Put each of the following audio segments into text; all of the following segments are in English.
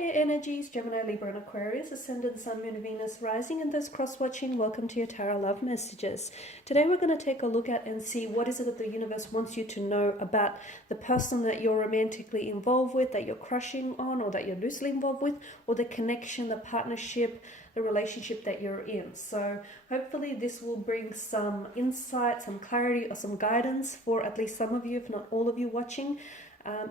air energies, Gemini, Libra and Aquarius, Ascendant, Sun, Moon, Venus, Rising, and those cross-watching, welcome to your Tarot Love Messages. Today we're going to take a look at and see what is it that the universe wants you to know about the person that you're romantically involved with, that you're crushing on, or that you're loosely involved with, or the connection, the partnership, the relationship that you're in. So hopefully this will bring some insight, some clarity, or some guidance for at least some of you, if not all of you watching.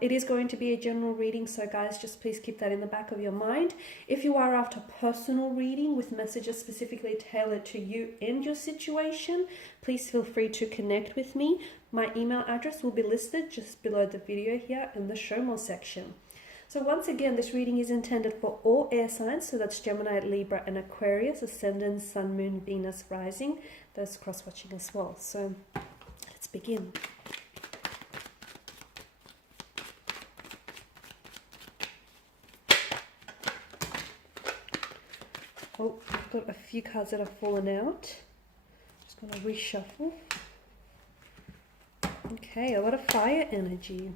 It is going to be a general reading, so guys, just please keep that in the back of your mind. If you are after personal reading with messages specifically tailored to you and your situation, please feel free to connect with me. My email address will be listed just below the video here in the show more section. So once again, this reading is intended for all air signs, so that's Gemini, Libra and Aquarius, Ascendant, Sun, Moon, Venus, Rising, those cross-watching as well. So let's begin. Oh, I've got a few cards that have fallen out. Just going to reshuffle. Okay, a lot of fire energy.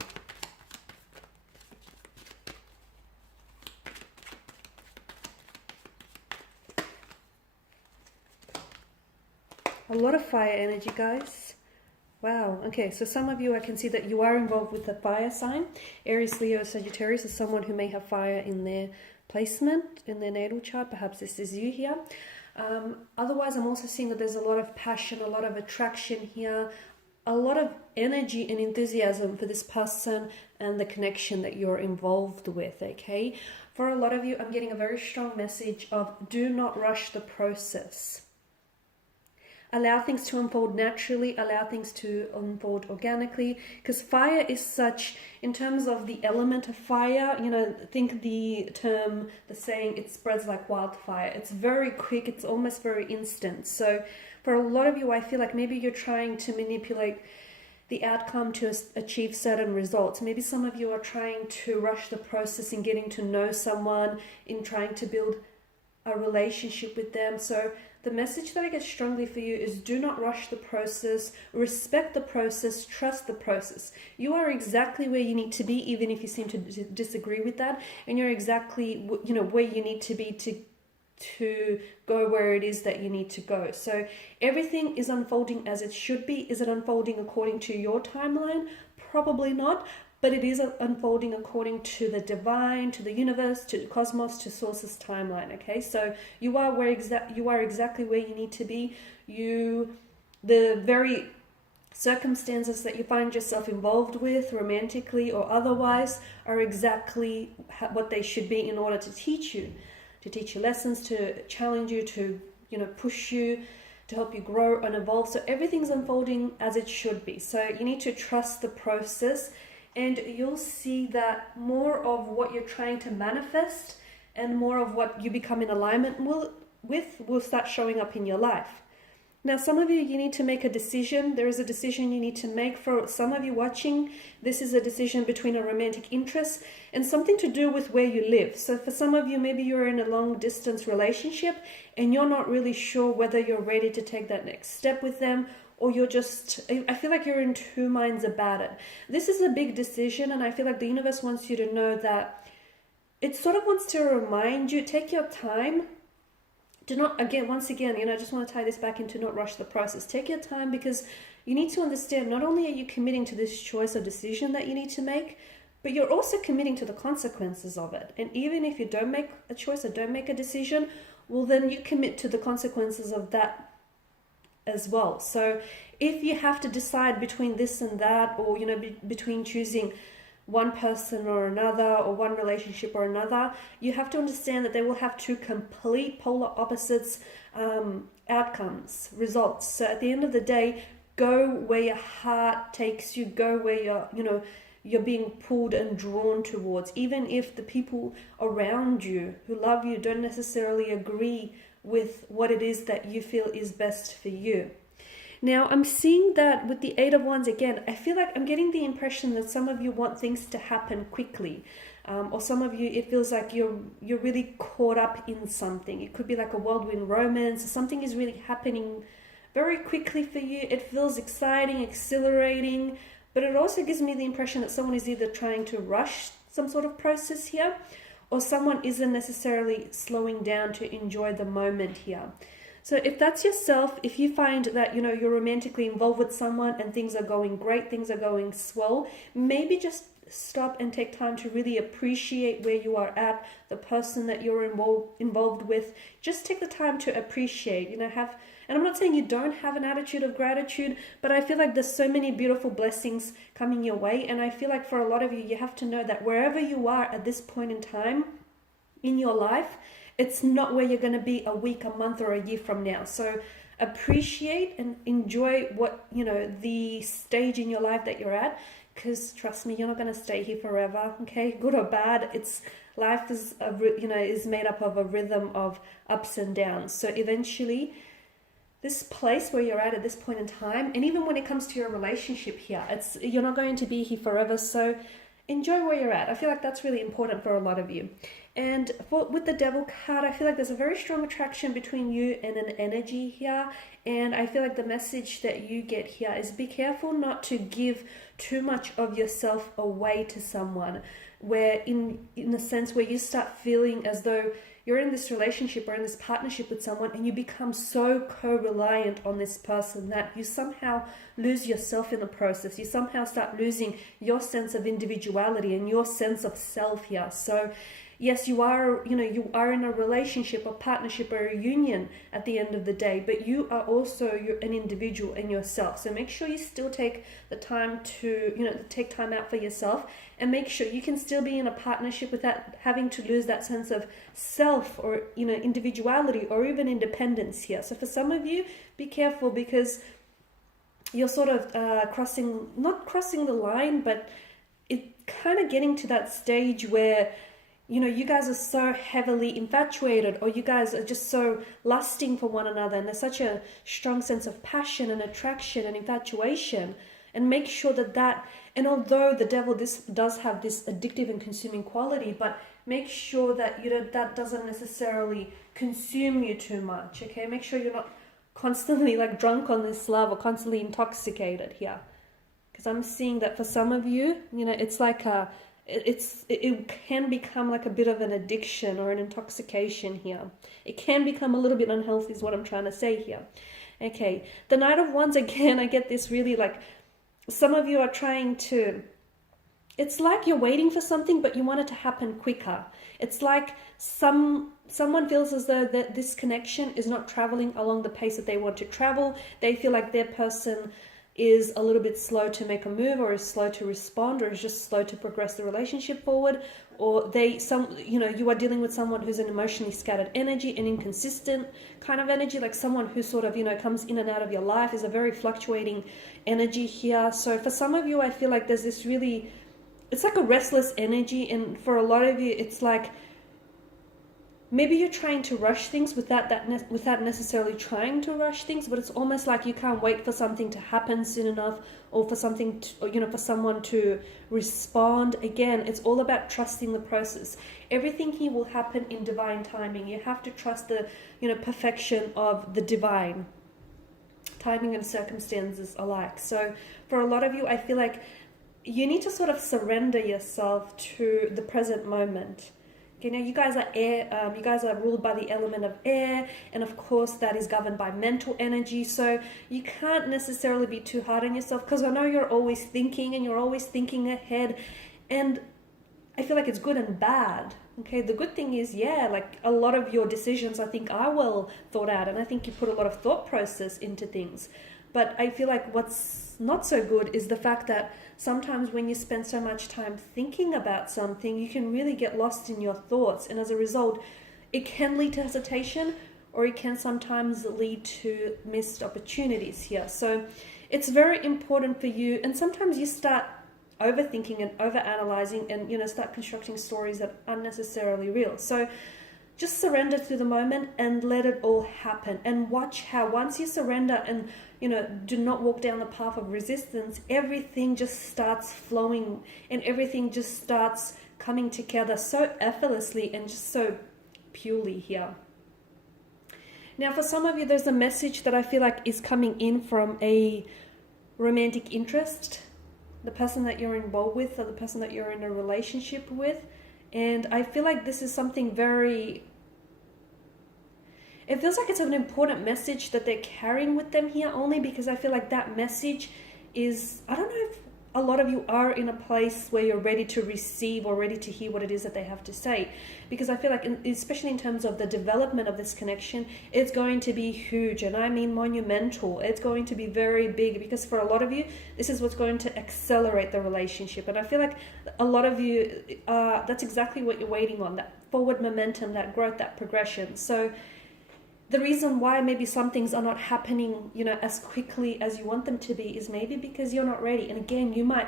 A lot of fire energy, guys. Wow. Okay, so some of you, I can see that you are involved with the fire sign. Aries, Leo, Sagittarius is someone who may have fire in their placement, in their natal chart. Perhaps this is you here. Otherwise, I'm also seeing that there's a lot of passion, a lot of attraction here, a lot of energy and enthusiasm for this person and the connection that you're involved with, okay? For a lot of you, I'm getting a very strong message of do not rush the process. Allow things to unfold naturally, allow things to unfold organically, because fire is such, in terms of the element of fire, you know, think the term, the saying, it spreads like wildfire. It's very quick, it's almost very instant. So for a lot of you, I feel like maybe you're trying to manipulate the outcome to achieve certain results. Maybe some of you are trying to rush the process in getting to know someone, in trying to build a relationship with them. So the message that I get strongly for you is do not rush the process, respect the process, trust the process. You are exactly where you need to be, even if you seem to disagree with that, and you're exactly, you know, where you need to be to go where it is that you need to go. So everything is unfolding as it should be. Is it unfolding according to your timeline? Probably not. But it is unfolding according to the divine, to the universe, to the cosmos, to source's timeline. Okay, so you are exactly where you need to be. The very circumstances that you find yourself involved with, romantically or otherwise, are exactly what they should be in order to teach you lessons, to challenge you, to push you, to help you grow and evolve. So everything's unfolding as it should be. So you need to trust the process. And you'll see that more of what you're trying to manifest and more of what you become in alignment with will start showing up in your life. Now, some of you need to make a decision. There is a decision you need to make. For some of you watching, this is a decision between a romantic interest and something to do with where you live. So for some of you, maybe you're in a long distance relationship and you're not really sure whether you're ready to take that next step with them, or you're just, I feel like you're in two minds about it. This is a big decision, and I feel like the universe wants you to know that it sort of wants to remind you, take your time. Do not, once again, I just want to tie this back into not rush the process. Take your time, because you need to understand, not only are you committing to this choice or decision that you need to make, but you're also committing to the consequences of it. And even if you don't make a choice or don't make a decision, well, then you commit to the consequences of that as well. So if you have to decide between this and that, or between choosing one person or another, or one relationship or another, you have to understand that they will have two complete polar opposites, outcomes, results. So at the end of the day, go where your heart takes you, go where you're being pulled and drawn towards, even if the people around you who love you don't necessarily agree with what it is that you feel is best for you. Now, I'm seeing that with the Eight of Wands again, I feel like I'm getting the impression that some of you want things to happen quickly. Or some of you, it feels like you're really caught up in something. It could be like a whirlwind romance. Something is really happening very quickly for you. It feels exciting, exhilarating, but it also gives me the impression that someone is either trying to rush some sort of process here, or someone isn't necessarily slowing down to enjoy the moment here. So if that's yourself, if you find that, you're romantically involved with someone and things are going great, things are going swell, maybe just stop and take time to really appreciate where you are at, the person that you're involved with. Just take the time to appreciate, and I'm not saying you don't have an attitude of gratitude, but I feel like there's so many beautiful blessings coming your way. And I feel like for a lot of you, you have to know that wherever you are at this point in time in your life, it's not where you're going to be a week, a month, or a year from now. So appreciate and enjoy what, the stage in your life that you're at, because trust me, you're not going to stay here forever. Okay, good or bad, life is is made up of a rhythm of ups and downs. So eventually, this place where you're at this point in time, and even when it comes to your relationship here, you're not going to be here forever. So enjoy where you're at. I feel like that's really important for a lot of you. And with the Devil card, I feel like there's a very strong attraction between you and an energy here. And I feel like the message that you get here is be careful not to give too much of yourself away to someone, where in the sense where you start feeling as though you're in this relationship or in this partnership with someone and you become so co-reliant on this person that you somehow lose yourself in the process. You somehow start losing your sense of individuality and your sense of self here. So yes, you are in a relationship, a partnership, or a union at the end of the day, but you are also an individual in yourself. So make sure you still take the time to, take time out for yourself, and make sure you can still be in a partnership without having to lose that sense of self or, individuality or even independence here. So for some of you, be careful, because you're sort of not crossing the line, but it kind of getting to that stage where you guys are so heavily infatuated, or you guys are just so lusting for one another, and there's such a strong sense of passion and attraction and infatuation. And make sure that, and although the Devil does have this addictive and consuming quality, but make sure that that doesn't necessarily consume you too much. Okay, make sure you're not constantly like drunk on this love or constantly intoxicated here, because I'm seeing that for some of you, it's like it can become like a bit of an addiction or an intoxication here. It can become a little bit unhealthy is what I'm trying to say here. Okay, the Knight of Wands, again, I get this really like, some of you are trying to, it's like you're waiting for something, but you want it to happen quicker. It's like someone feels as though that this connection is not traveling along the pace that they want to travel. They feel like their person is a little bit slow to make a move, or is slow to respond, or is just slow to progress the relationship forward, or you are dealing with someone who's an emotionally scattered energy, an inconsistent kind of energy, like someone who sort of comes in and out of your life, is a very fluctuating energy here. So for some of you, I feel like there's this really, it's like a restless energy, and for a lot of you, it's like maybe you're trying to rush things without necessarily trying to rush things, but it's almost like you can't wait for something to happen soon enough, or for something to, for someone to respond. Again, it's all about trusting the process. Everything here will happen in divine timing. You have to trust the, perfection of the divine timing and circumstances alike. So for a lot of you, I feel like you need to sort of surrender yourself to the present moment. You guys are air, you guys are ruled by the element of air, and of course that is governed by mental energy. So you can't necessarily be too hard on yourself, because I know you're always thinking, and you're always thinking ahead, and I feel like it's good and bad. Okay, the good thing is, like a lot of your decisions I think are well thought out, and I think you put a lot of thought process into things. But I feel like what's not so good is the fact that sometimes when you spend so much time thinking about something, you can really get lost in your thoughts. And as a result, it can lead to hesitation, or it can sometimes lead to missed opportunities here. So it's very important for you. And sometimes you start overthinking and overanalyzing and, start constructing stories that aren't necessarily real. So just surrender to the moment and let it all happen. And watch how once you surrender and, do not walk down the path of resistance, everything just starts flowing and everything just starts coming together so effortlessly and just so purely here. Now, for some of you, there's a message that I feel like is coming in from a romantic interest, the person that you're involved with, or the person that you're in a relationship with. And I feel like this is something very, it feels like it's an important message that they're carrying with them here, only because I feel like that message is, I don't know if a lot of you are in a place where you're ready to receive or ready to hear what it is that they have to say. Because I feel like, especially in terms of the development of this connection, it's going to be huge, and I mean monumental. It's going to be very big, because for a lot of you, this is what's going to accelerate the relationship. And I feel like a lot of you, that's exactly what you're waiting on, that forward momentum, that growth, that progression. So the reason why maybe some things are not happening, as quickly as you want them to be, is maybe because you're not ready. And again, you might,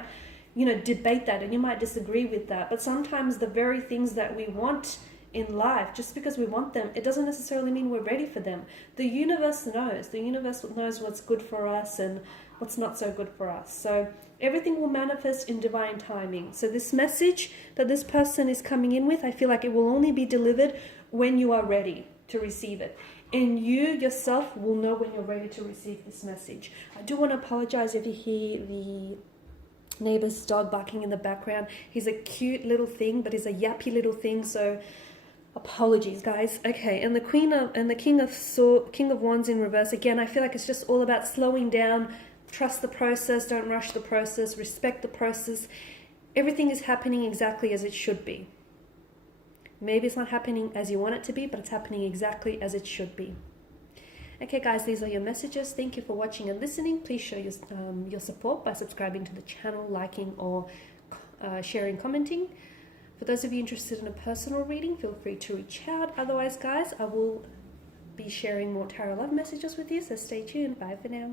debate that, and you might disagree with that. But sometimes the very things that we want in life, just because we want them, it doesn't necessarily mean we're ready for them. The universe knows. The universe knows what's good for us and what's not so good for us. So everything will manifest in divine timing. So this message that this person is coming in with, I feel like it will only be delivered when you are ready to receive it. And you yourself will know when you're ready to receive this message. I do want to apologize if you hear the neighbor's dog barking in the background. He's a cute little thing, but he's a yappy little thing, so apologies, guys. Okay, and the King of Wands in reverse. Again, I feel like it's just all about slowing down. Trust the process. Don't rush the process. Respect the process. Everything is happening exactly as it should be. Maybe it's not happening as you want it to be, but it's happening exactly as it should be. Okay, guys, these are your messages. Thank you for watching and listening. Please show your support by subscribing to the channel, liking, or sharing, commenting. For those of you interested in a personal reading, feel free to reach out. Otherwise, guys, I will be sharing more tarot love messages with you, so stay tuned. Bye for now.